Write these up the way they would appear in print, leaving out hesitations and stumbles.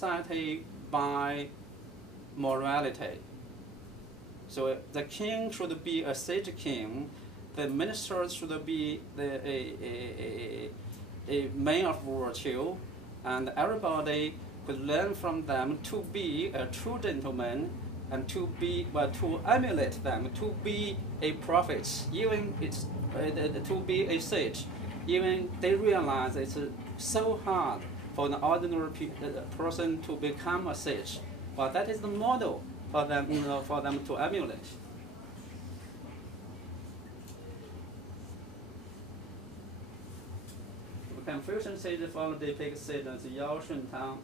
society by morality. So the king should be a sage king, the ministers should be a man of virtue, and everybody could learn from them to be a true gentleman and to be, to emulate them, to be a prophet, even it's to be a sage. Even they realize it's so hard for an ordinary person to become a sage, but that is the model for them, for them to emulate. Confucian sages follow depict sages Yao Shun Tang,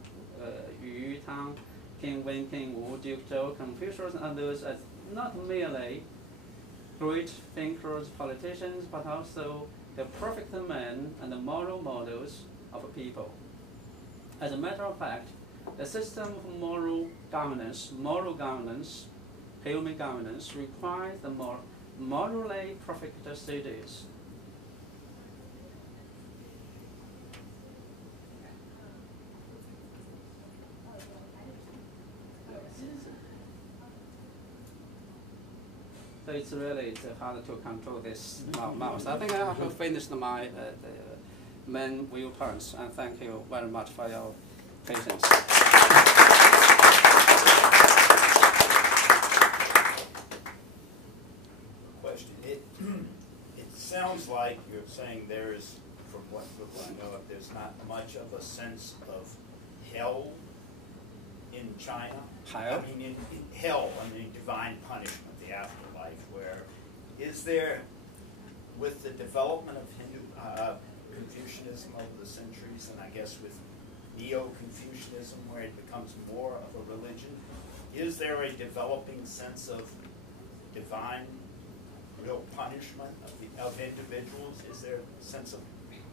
Yu Tang, King Wen, King Wu, Duke Zhou, Confucius, and others as not merely great thinkers, politicians, but also the perfect men and the moral models of a people. As a matter of fact, the system of moral governance, human governance, requires the morally perfect sages. So it's really hard to control this mouse. I think I have finished my main viewpoints, and thank you very much for your patience. Question. It sounds like you're saying there is, from what little I know of, there's not much of a sense of hell in China. Hell? I mean, in hell, I mean divine punishment, the afterlife, where is there, with the development of Confucianism over the centuries, and I guess with Neo-Confucianism, where it becomes more of a religion, is there a developing sense of divine, real punishment of individuals? Is there a sense of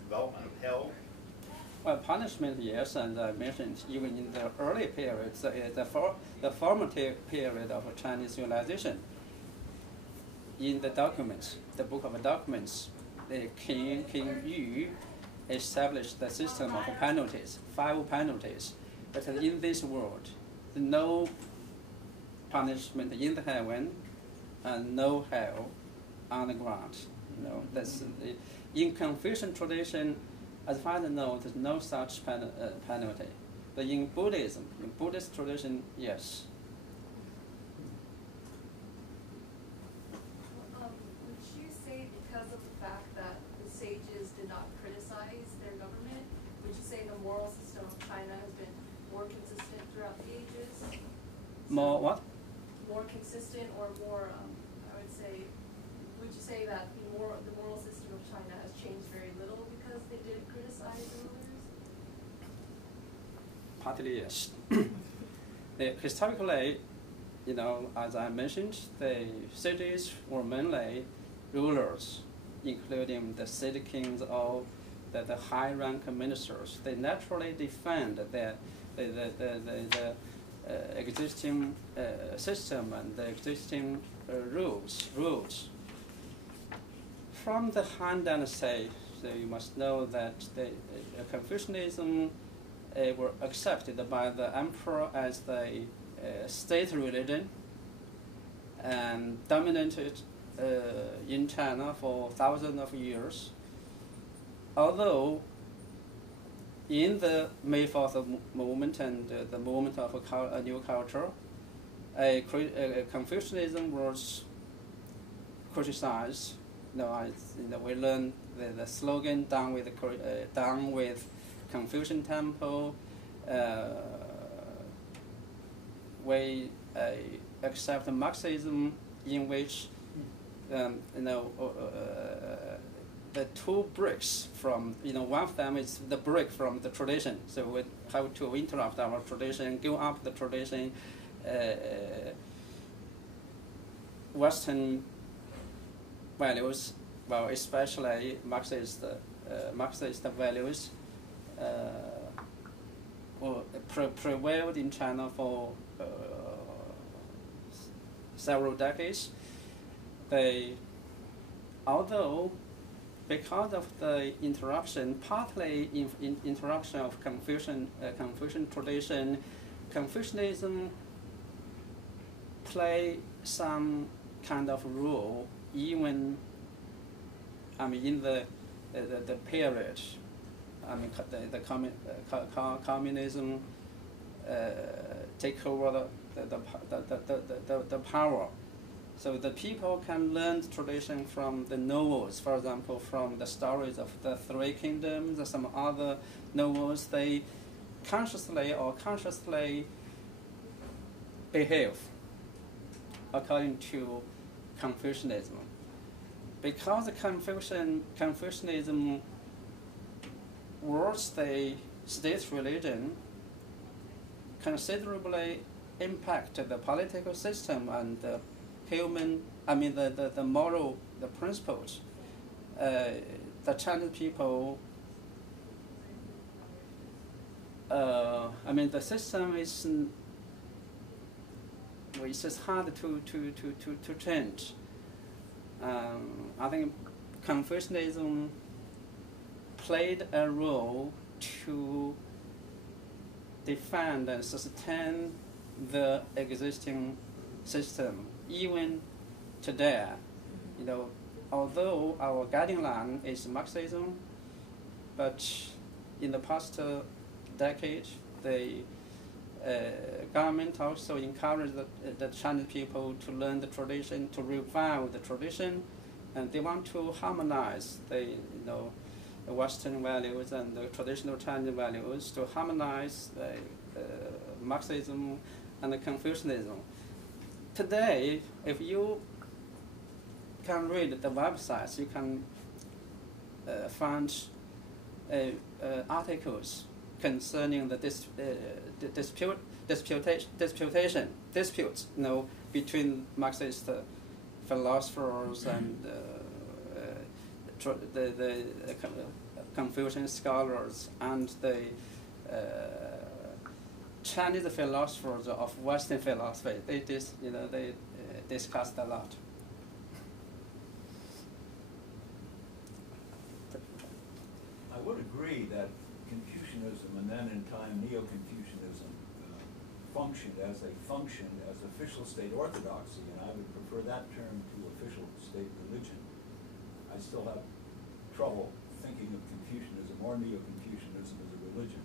development of hell? Well, punishment, yes, and I mentioned even in the early periods, the formative period of Chinese civilization. In the documents, the book of documents, the King Yu established the system of penalties, 5 penalties. But in this world, no punishment in the heaven and no hell on the ground. No, that's in Confucian tradition. As far as I know, there's no such penalty. But in Buddhism, in Buddhist tradition, yes. Would you say because of the fact that the sages did not criticize their government, would you say the moral system of China has been more consistent throughout the ages? More what? More consistent or more, I would say, would you say that the moral system of China has changed very little because they didn't criticize the rulers? Partly yes. Historically, as I mentioned, the cities were mainly rulers, including the city kings or the high-rank ministers. They naturally defend the existing system and the existing rules. From the Han Dynasty, so you must know that the Confucianism were accepted by the emperor as the state religion and dominated in China for thousands of years. Although in the May 4th movement and the movement of a new culture, Confucianism was criticized. We learned the slogan "Down with Confucian Temple." We accept Marxism, in which the 2 bricks from one of them is the brick from the tradition. So we have to interrupt our tradition, give up the tradition. Western values, well, especially Marxist values, prevailed in China for several decades. Although because of the interruption, partly in interruption of Confucian tradition, Confucianism play some kind of role even, in the period, communism take over the power. So the people can learn tradition from the novels, for example, from the stories of the Three Kingdoms or some other novels. They consciously or consciously behave according to Confucianism. Because Confucianism was the state religion, considerably impacted the political system and the human, the moral, the principles. The Chinese people, the system is, it's just hard to change. I think Confucianism played a role to defend and sustain the existing system. Even today, although our guiding line is Marxism, but in the past decade, the government also encouraged the Chinese people to learn the tradition, to revive the tradition, and they want to harmonize the Western values and the traditional Chinese values, to harmonize Marxism and Confucianism. Today, if you can read the websites, you can find articles concerning the disputes between Marxist philosophers and the Confucian scholars and the Chinese philosophers of Western philosophy. They discussed a lot. I would agree that Confucianism and then in time Neo-Confucianism functioned as official state orthodoxy, and I would prefer that term to official state religion. I still have trouble thinking of Confucianism or Neo-Confucianism as a religion.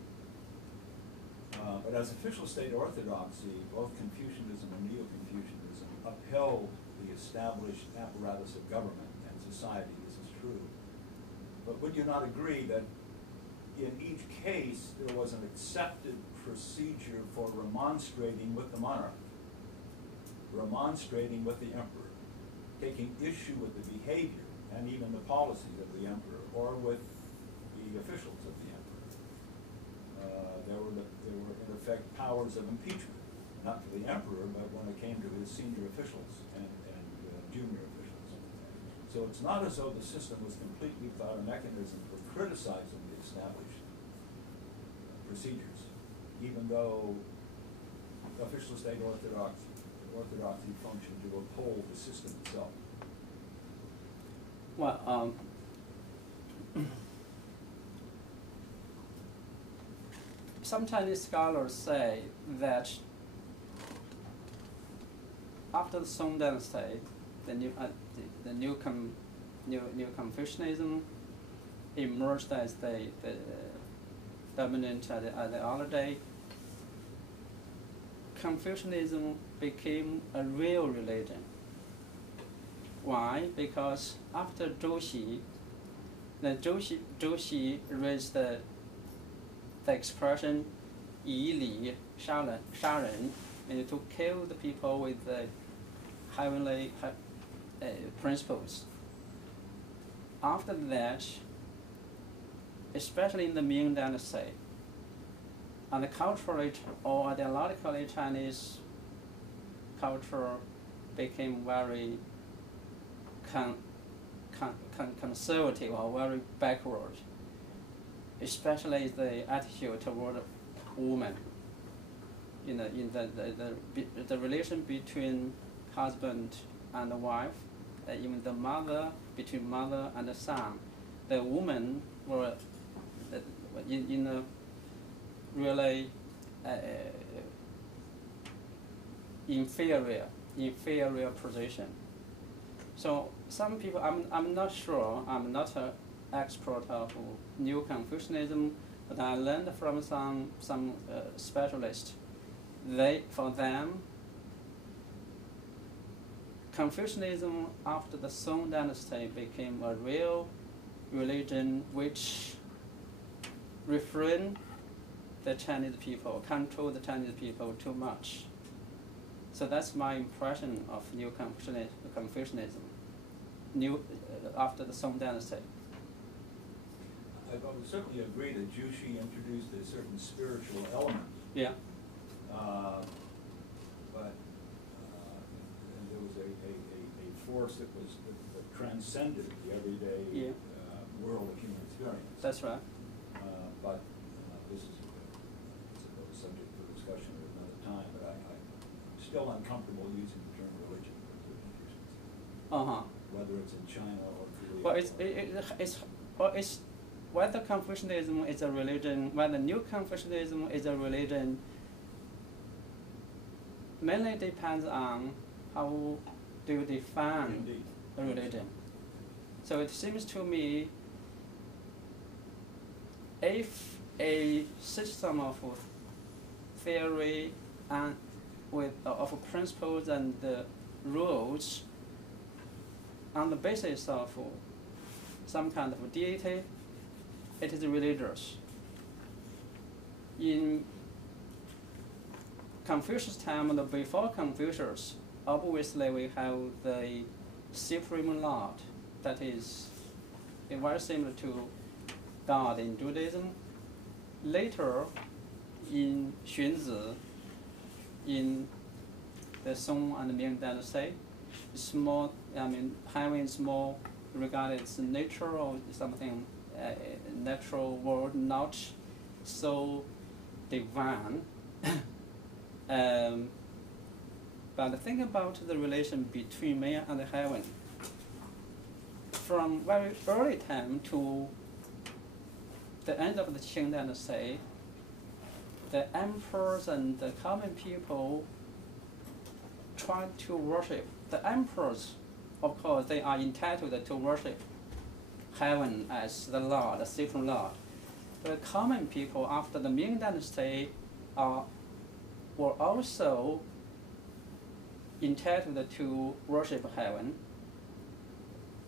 But as official state orthodoxy, both Confucianism and Neo-Confucianism upheld the established apparatus of government and society. This is true. But would you not agree that in each case there was an accepted procedure for remonstrating with the monarch, remonstrating with the emperor, taking issue with the behavior and even the policies of the emperor, or with the officials of the emperor? There were in effect powers of impeachment, not to the emperor, but when it came to his senior officials and junior officials. So it's not as though the system was completely without a mechanism for criticizing the established procedures, even though official state orthodoxy functioned to uphold the system itself. Well, some Chinese scholars say that after the Song Dynasty, the new Confucianism emerged as the dominant ideology. Confucianism became a real religion. Why? Because after Zhou Xi raised the expression "yi li sha ren," and to kill the people with the heavenly principles. After that, especially in the Ming Dynasty, and culturally or ideologically Chinese culture became very conservative or very backward, especially the attitude toward women. In the relation between husband and wife, even the mother, between mother and the son, the women were in a really inferior position. So some people, I'm not sure, I'm not an expert of New Confucianism, but I learned from some specialists. For them, Confucianism after the Song Dynasty became a real religion which refrained the Chinese people, controlled the Chinese people too much. So that's my impression of New Confucianism, after the Song Dynasty. I would certainly agree that Jushi introduced a certain spiritual element. Yeah. But there was a force that transcended the everyday world of human experience. That's right. But this is a subject for discussion at another time. But I'm still uncomfortable using the term religion for Confucianism. Whether it's in China or Korea. Well, it's whether Confucianism is a religion, whether New Confucianism is a religion, mainly depends on how do you define a religion. So it seems to me, if a system of theory and of principles and rules on the basis of some kind of deity, it is religious. In Confucius' time and before Confucius, obviously we have the Supreme Lord, that is very similar to God in Judaism. Later, in Xunzi, in the Song and Ming Dynasty, heaven is more regarded as nature or something, natural world, not so divine. But think about the relation between man and heaven. From very early time to the end of the Qing Dynasty, the emperors and the common people tried to worship. The emperors, of course, they are entitled to worship heaven as the Lord, the Supreme Lord. The common people after the Ming Dynasty were also entitled to worship heaven.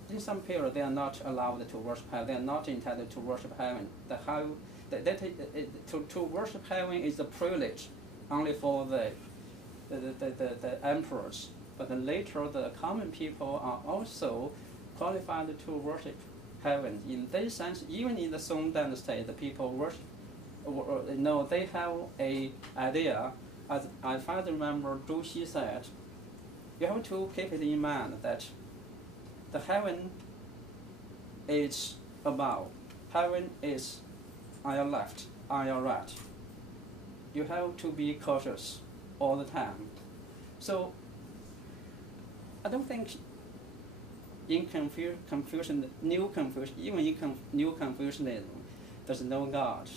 In some period, they are not allowed to worship heaven. They are not entitled to worship heaven. To worship heaven is a privilege only for the emperors. But then later, the common people are also qualified to worship heaven. In this sense, even in the Song Dynasty, the people worship. They have a idea. As I finally remember, Zhu Xi said, you have to keep it in mind that the heaven is above. Heaven is on your left, on your right. You have to be cautious all the time. So I don't think in Confucian, even in New Confucianism, there's no God.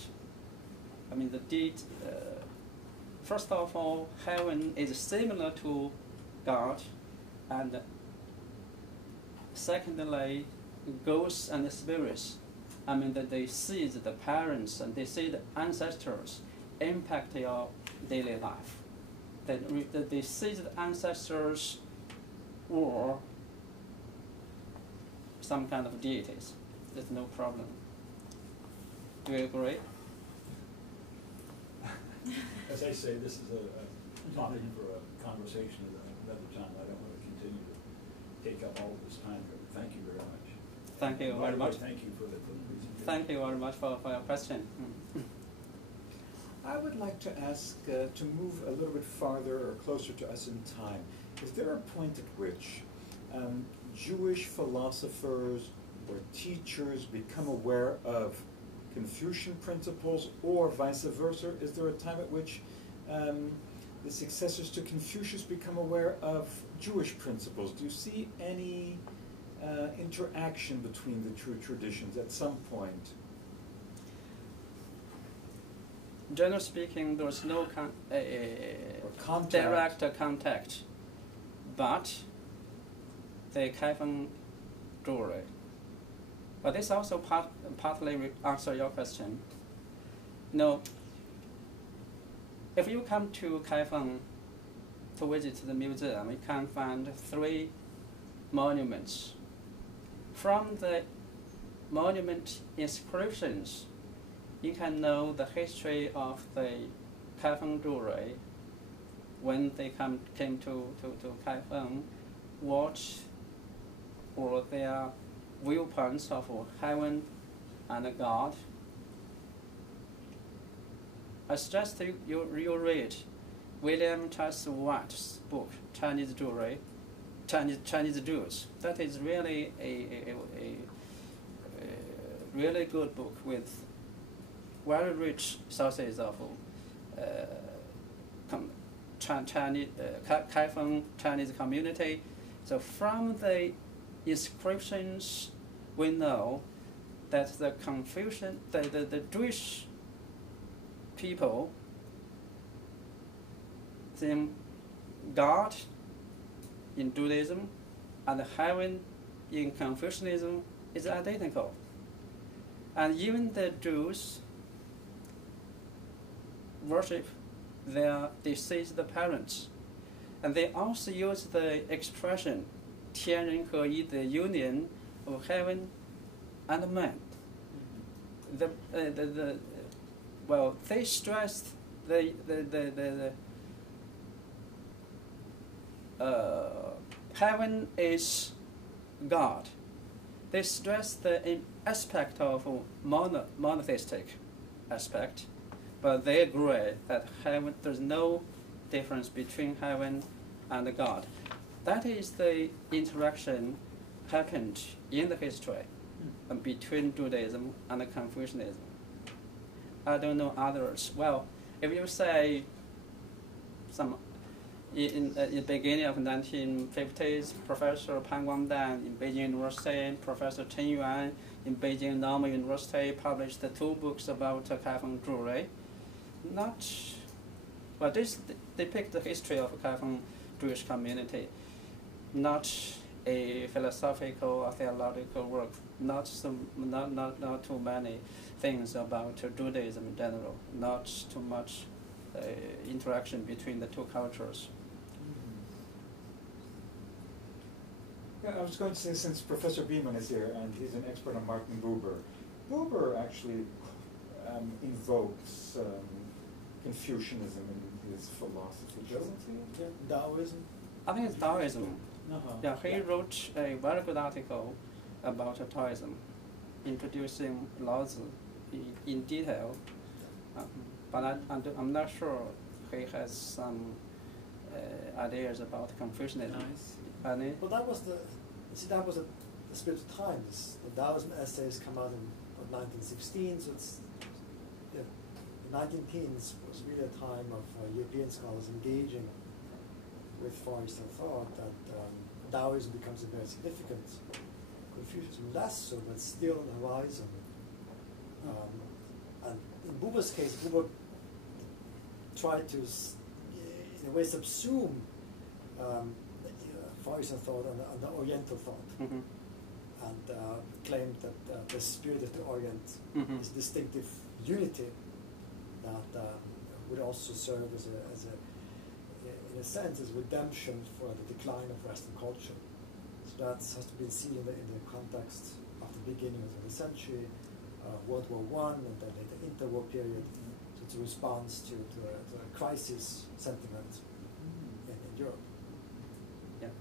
I mean, first of all, heaven is similar to God, and secondly, ghosts and spirits. I mean, that they see the parents and they see the ancestors impact your daily life. That they see the ancestors or some kind of deities. There's no problem. Do you agree? As I say, this is a topic for a conversation at another time. I don't want to continue to take up all of this time. Thank you very much. Thank you very much. Thank you for the presentation. Thank you very much for your question. I would like to ask to move a little bit farther or closer to us in time. Is there a point at which Jewish philosophers or teachers become aware of Confucian principles, or vice versa? Is there a time at which the successors to Confucius become aware of Jewish principles? Do you see any interaction between the two traditions at some point? Generally speaking, there's no Contact. direct contact, but the Kaifeng jewelry. But this also partly answer your question. No. If you come to Kaifeng to visit the museum, you can find 3 monuments. From the monument inscriptions, you can know the history of the Kaifeng jewelry when they came to Kaifeng, what were their viewpoints of heaven and God. I suggest you read William Charles White's book, Chinese Jewelry, Chinese Jewels. That is really a really good book with very rich sources of Kaifeng Chinese community. So from the inscriptions, we know that the Confucian, the Jewish people think God in Judaism and heaven in Confucianism is identical. And even the Jews worship their deceased parents. And they also use the expression 天人合一, the union of heaven and man. Well, they stressed heaven is God. They stress the aspect of monotheistic aspect, but they agree that heaven, there's no difference between heaven and God. That is the interaction happened in the history between Judaism and Confucianism. I don't know others. Well, if you say in the beginning of 1950s, Professor Pan Guangdan in Beijing University, Professor Chen Yuan in Beijing Normal University published 2 books about Kaifeng jewelry. This depict the history of Kaifeng Jewish community, not a philosophical or theological work, not too many things about Judaism in general, not too much interaction between the 2 cultures. Yeah, I was going to say, since Professor Beeman is here and he's an expert on Martin Buber, Buber actually invokes Confucianism in his philosophy, doesn't he? Yeah. Taoism? I think it's Taoism. Uh-huh. Yeah, he wrote a very good article about Taoism, introducing Lao Tzu in detail. But I'm not sure he has some ideas about Confucianism. Nice. Well, that was the spirit of times. The Taoism essays come out in 1916, so it's the 1910s was really a time of European scholars engaging with Far Eastern thought, that Taoism becomes a very significant, Confucianism less so, but still on the horizon. And in Buber's case, Buber tried to, in a way, subsume Far Eastern thought and the Oriental thought, and claimed that the spirit of the Orient is a distinctive unity that would also serve as in a sense, as redemption for the decline of Western culture. So that has to be seen in the context of the beginning of the century, World War I, and then the interwar period. So it's a response to a crisis sentiment in Europe. Yeah.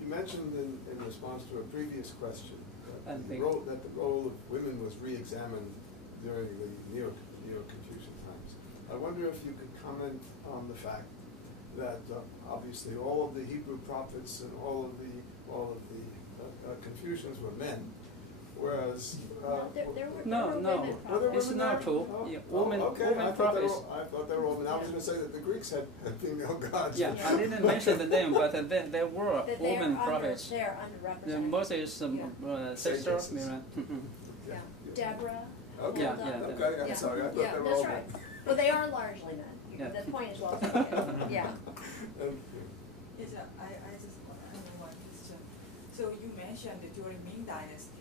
You mentioned in response to a previous question that the role of women was re-examined during the Neo-Confucian times. I wonder if you could comment on the fact that obviously all of the Hebrew prophets and all of the Confucians were men, whereas. There were No, women Were there prophets. it's women not there? true. Oh, Yeah, oh, women, okay. women I thought prophets. they were women. I was going to say that the Greeks had female gods. Yeah, Yeah. I didn't mention the name, but there were That women prophets. they're The underrepresented. Moses' sister, Sages. Miriam. Yeah. Deborah. Okay. Yeah, Huldah. yeah. Okay, I'm Yeah. sorry. I thought Yeah, they were that's all right. men. Well, they are largely men. Yeah. The point is well taken. Yeah. Okay. Yes, I just have one question. So you mentioned that during Ming Dynasty,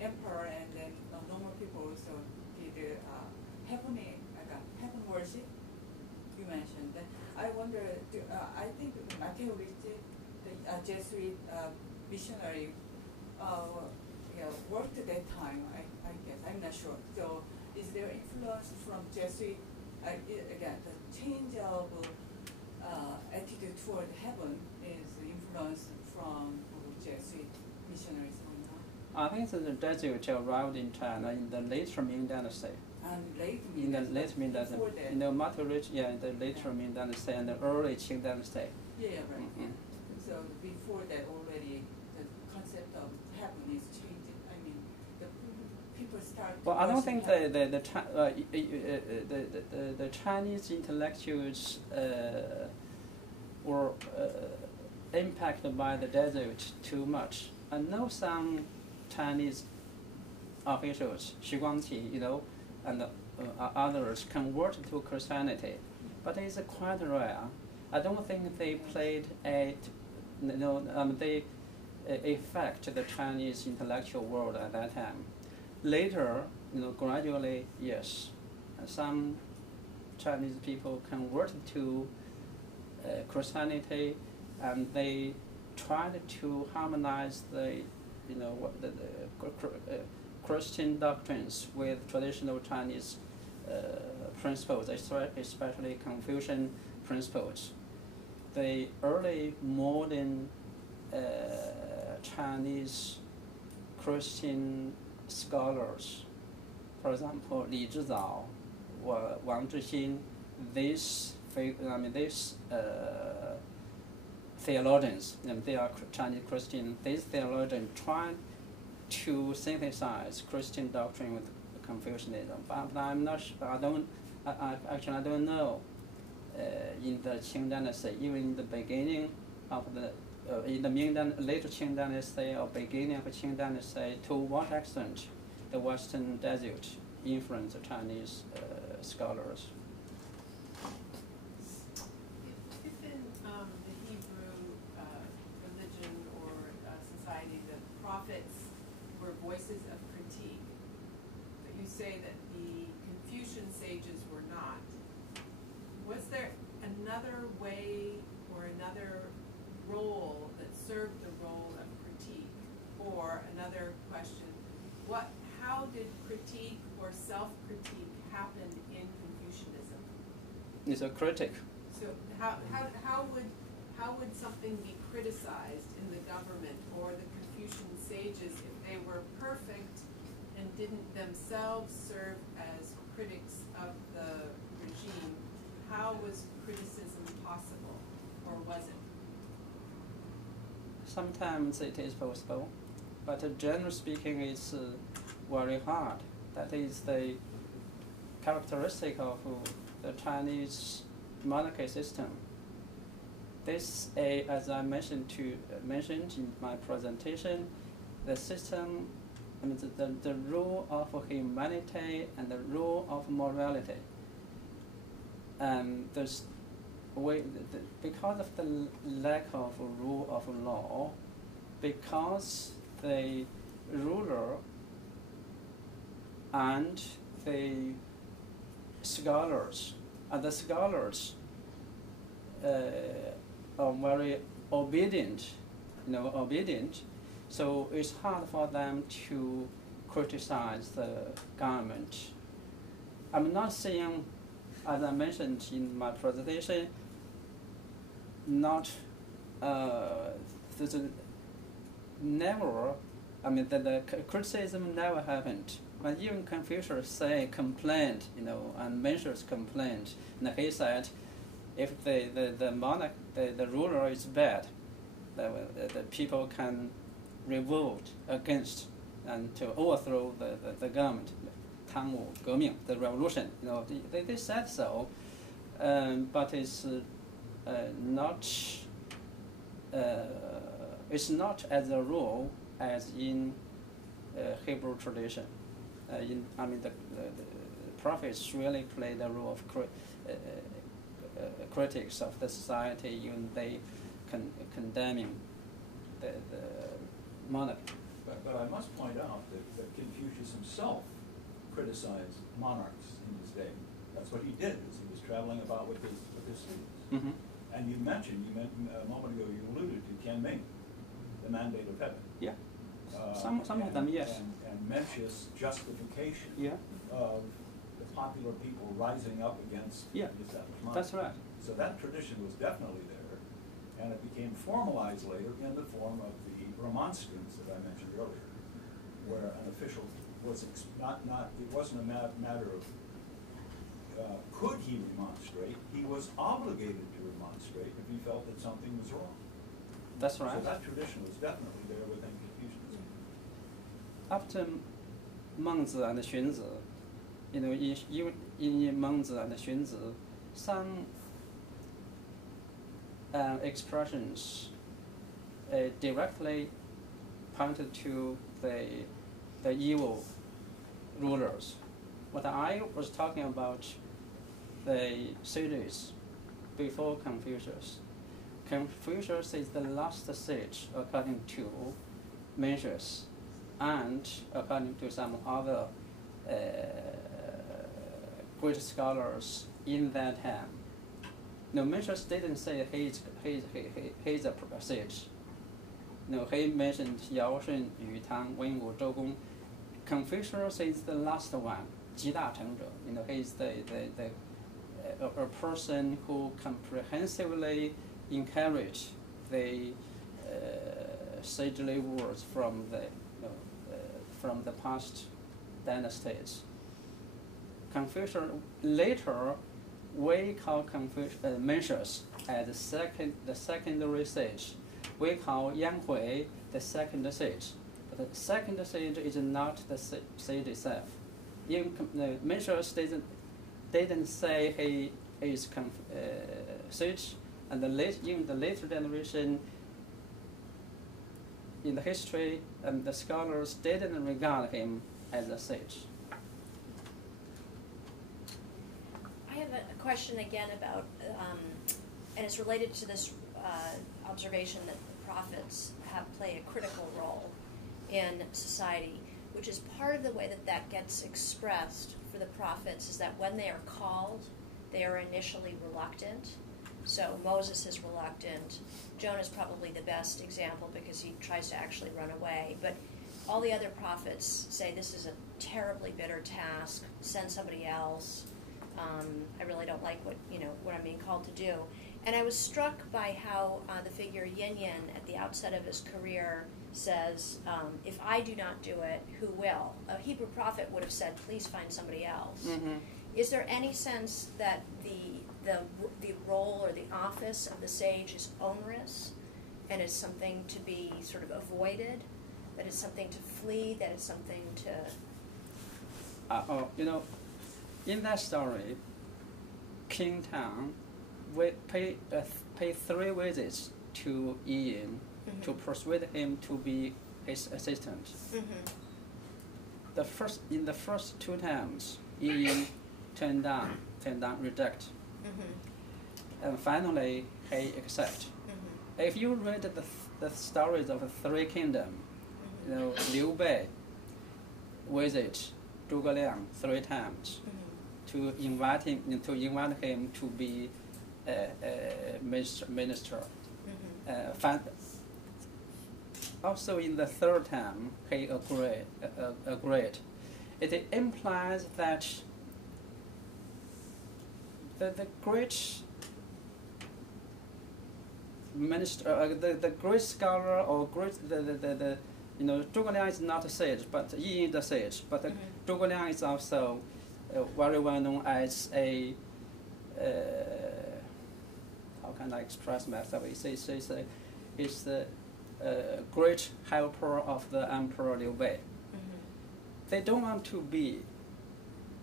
emperor and then normal people also did heaven worship. You mentioned that. I wonder. I think Matthew Ricci, the Jesuit missionary, worked at that time. I guess I'm not sure. So is there influence from Jesuit? Again, the change of attitude toward heaven is influenced from Jesuit missionaries or not? I think that the Jesuits arrived in China in the late Ming Dynasty. And late In the late Ming Dynasty, before that. in the in the later Ming Dynasty and the early Qing Dynasty. Yeah, right. Mhm. So before that already the concept of heaven is changing. I mean, the people start. Well, I don't worship think heaven. the Chinese intellectuals were impacted by the Jesuits too much. I know some Chinese officials, Xu Guangqi, and others converted to Christianity, but it's quite rare. I don't think they played they affect the Chinese intellectual world at that time. Later, gradually, yes, some Chinese people converted to Christianity, and they tried to harmonize the Christian doctrines with traditional Chinese principles, especially Confucian principles. The early modern Chinese Christian scholars, for example, Li Zhizao, Wang Zhixin, these theologians, they are Chinese Christian. These theologians try to synthesize Christian doctrine with Confucianism, but I'm not sure. I don't know. In the Qing Dynasty, even in the beginning of in the later Qing Dynasty or beginning of Qing Dynasty, to what extent the Western Jesuit influenced the Chinese scholars? If in the Hebrew religion or society, the prophets were voices of critique, but you say that the Confucian sages were not, was there another way or another role that served the role of critique? Or another question, how did critique or self-critique happen in Confucianism? It's a critic. So how would something be criticized in the government or the Confucian sages if they were perfect and didn't themselves serve as critics of the regime? How was criticism possible, or was it? Sometimes it is possible, but generally speaking, it's very hard. That is the characteristic of the Chinese monarchy system. This, as I mentioned in my presentation, the system, the rule of humanity and the rule of morality. And because of the lack of rule of law, because the ruler and the scholars are very obedient, so it's hard for them to criticize the government. I'm not saying, as I mentioned in my presentation, the criticism never happened. But even Confucius complained, and mentions complaint. And he said, if the monarch, the ruler is bad, the people can revolt against and to overthrow the government, 贪污革命, the revolution. They said so, but it's not. It's not as a rule as in Hebrew tradition. The prophets really play the role of critics of the society, even they condemning the monarchy. But I must point out that Confucius himself criticized monarchs in his day. That's what he did, as he was traveling about with his students. Mm-hmm. And you mentioned a moment ago, you alluded to Qian Ming, the mandate of heaven. Yeah. Some of them, yes. And Mencius' justification of the popular people rising up against the established monarchy. That's right. So that tradition was definitely there, and it became formalized later in the form of the remonstrance that I mentioned earlier, where an official was it wasn't a matter of could he remonstrate, he was obligated to remonstrate if he felt that something was wrong. That's right. So that tradition was definitely there within Confucianism. After Mengzi and Xunzi, in Mengzi and Xunzi, some expressions directly pointed to the evil rulers. What I was talking about, the sages before Confucius. Confucius is the last sage according to Mencius, and according to some other great scholars in that time. No, Mencius didn't say he's a sage. No, he mentioned Yao Shun, Yu Tang, Wen Wu, Zhou Gong. Confucius is the last one, 集大成者. He's a person who comprehensively encouraged the sagely words from the past dynasties. Confucius later we call Mencius as the secondary sage. We call Yang Hui the second sage. But the second sage is not the sage itself. Mencius didn't say he is sage, and in the later generation, in the history, the scholars didn't regard him as a sage. I have a question again about, and it's related to this observation that the prophets play a critical role in society, which is part of the way that gets expressed for the prophets is that when they are called, they are initially reluctant. So Moses is reluctant. Jonah is probably the best example because he tries to actually run away. But all the other prophets say this is a terribly bitter task. Send somebody else. I really don't like what I'm being called to do. And I was struck by how the figure Yin Yin at the outset of his career says, if I do not do it, who will? A Hebrew prophet would have said, please find somebody else. Mm-hmm. Is there any sense that the role or the office of the sage is onerous and is something to be sort of avoided, that it's something to flee, that it's something to... in that story, King Tang pay 3 visits to Yin mm-hmm. to persuade him to be his assistant. Mm-hmm. In the first 2 times, Yin turned down, reject. Mm-hmm. And finally, he accept. Mm-hmm. If you read the stories of the 3 kingdoms, mm-hmm. Liu Bei visit Zhuge Liang 3 times mm-hmm. to invite him to be a minister. Mm-hmm. Also, in the 3rd time, he agreed. It implies that the great minister, the great scholar or Zhuge Liang is not a sage, but Yin is a sage. But mm-hmm. Zhuge Liang is also very well known as a how can I express myself? He's great helper of the Emperor Liu Bei. They don't want to be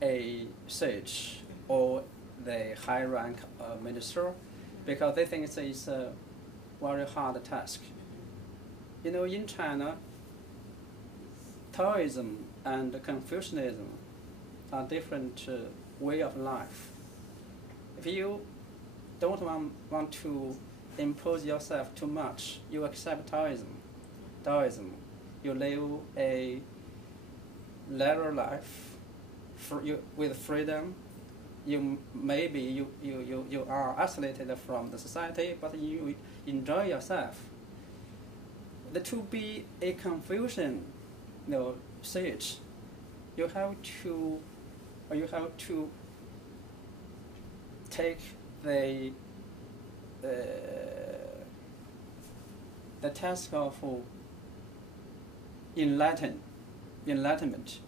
a sage or the high rank minister because they think it's a very hard task. You know, in China, Taoism and Confucianism are different way of life. If you don't want to impose yourself too much, you accept Taoism. You live a leisure life with freedom. You are isolated from the society, but you enjoy yourself. To be a Confucian, sage, you have to take the task of enlightenment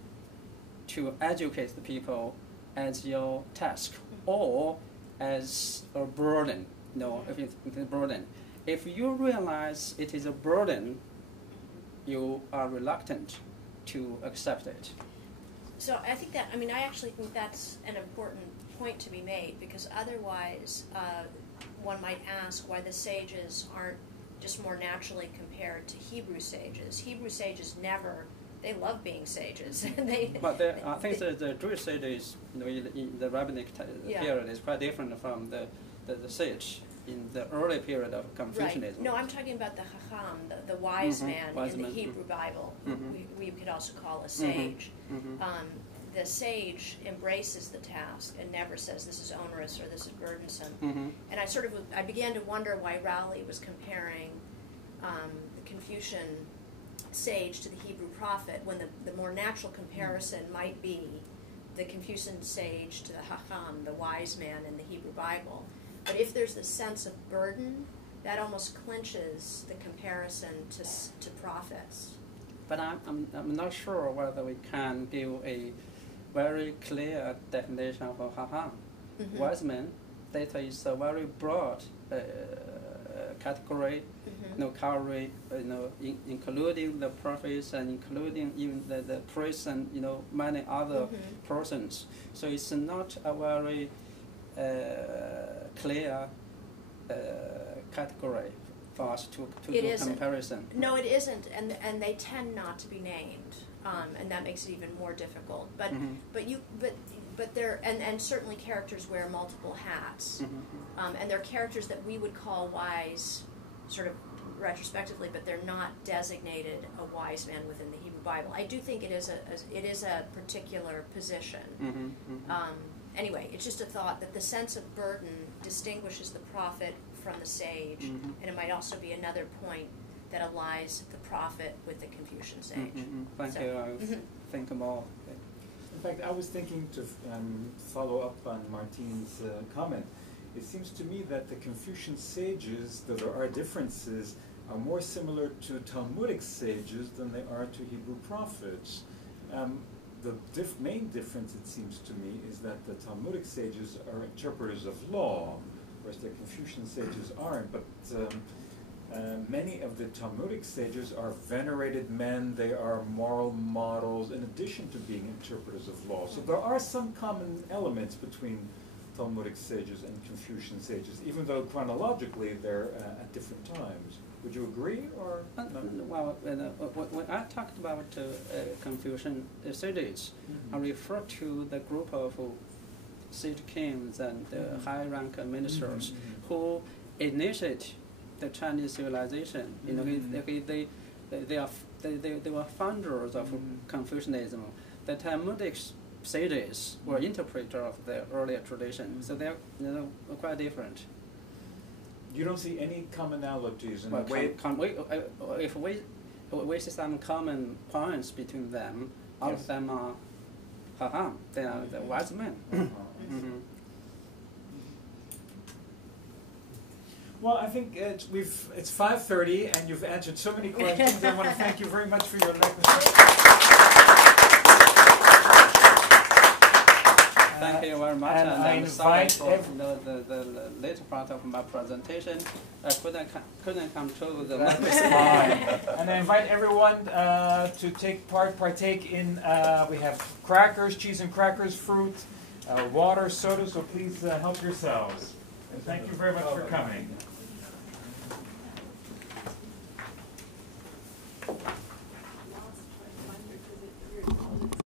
to educate the people as your task or as a burden. If it's a burden. If you realize it is a burden, you are reluctant to accept it. So I actually think that's an important point to be made, because otherwise one might ask why the sages aren't just more naturally compared to Hebrew sages. Hebrew sages they love being sages. I think the Jewish sages, in the rabbinic period, is quite different from the sage in the early period of Confucianism. Right. No, I'm talking about the Chacham, the wise man in the Hebrew Bible, we could also call a sage. The sage embraces the task and never says this is onerous or this is burdensome. And I began to wonder why Rowley was comparing the Confucian sage to the Hebrew prophet, when the more natural comparison might be the Confucian sage to the Chacham, the wise man in the Hebrew Bible. But if there's this sense of burden, that almost clinches the comparison to prophets. But I'm not sure whether we can give a very clear definition of a Chacham. Wise man, that is a very broad category, including the prophets and including even the priests and many other persons. So it's not a very clear category for us to do comparison. No, it isn't, and they tend not to be named, and that makes it even more difficult. But they're and certainly characters wear multiple hats, and they're characters that we would call wise, sort of retrospectively, but they're not designated a wise man within the Hebrew Bible. I do think it is a particular position. Anyway, it's just a thought that the sense of burden distinguishes the prophet from the sage, and it might also be another point that allies the prophet with the Confucian sage. Thank you. I think more. In fact, I was thinking to follow up on Martine's comment. It seems to me that the Confucian sages, though there are differences, are more similar to Talmudic sages than they are to Hebrew prophets. The main difference, it seems to me, is that the Talmudic sages are interpreters of law, whereas the Confucian sages aren't. But many of the Talmudic sages are venerated men. They are moral models in addition to being interpreters of law. So there are some common elements between Talmudic sages and Confucian sages, even though chronologically they're at different times. Would you agree, or no? Well, when I talked about Confucian sages, I refer to the group of sage kings and high-rank ministers who initiate the Chinese civilization. They were founders of Confucianism. The Talmudic sages were interpreters of the earlier tradition, so they're quite different. You don't see any commonalities in the way. If we see some common points between them, all of them are Chacham. They are the wise men. Well, I think it's 5:30, and you've answered so many questions. I want to thank you very much for your lecture. Thank you very much. much, And and I I'm sorry invite for the later part of my presentation. I couldn't come to the That is fine. And I invite everyone to partake in, we have crackers, cheese and crackers, fruit, water, soda, so please help yourselves. And thank you very much for coming.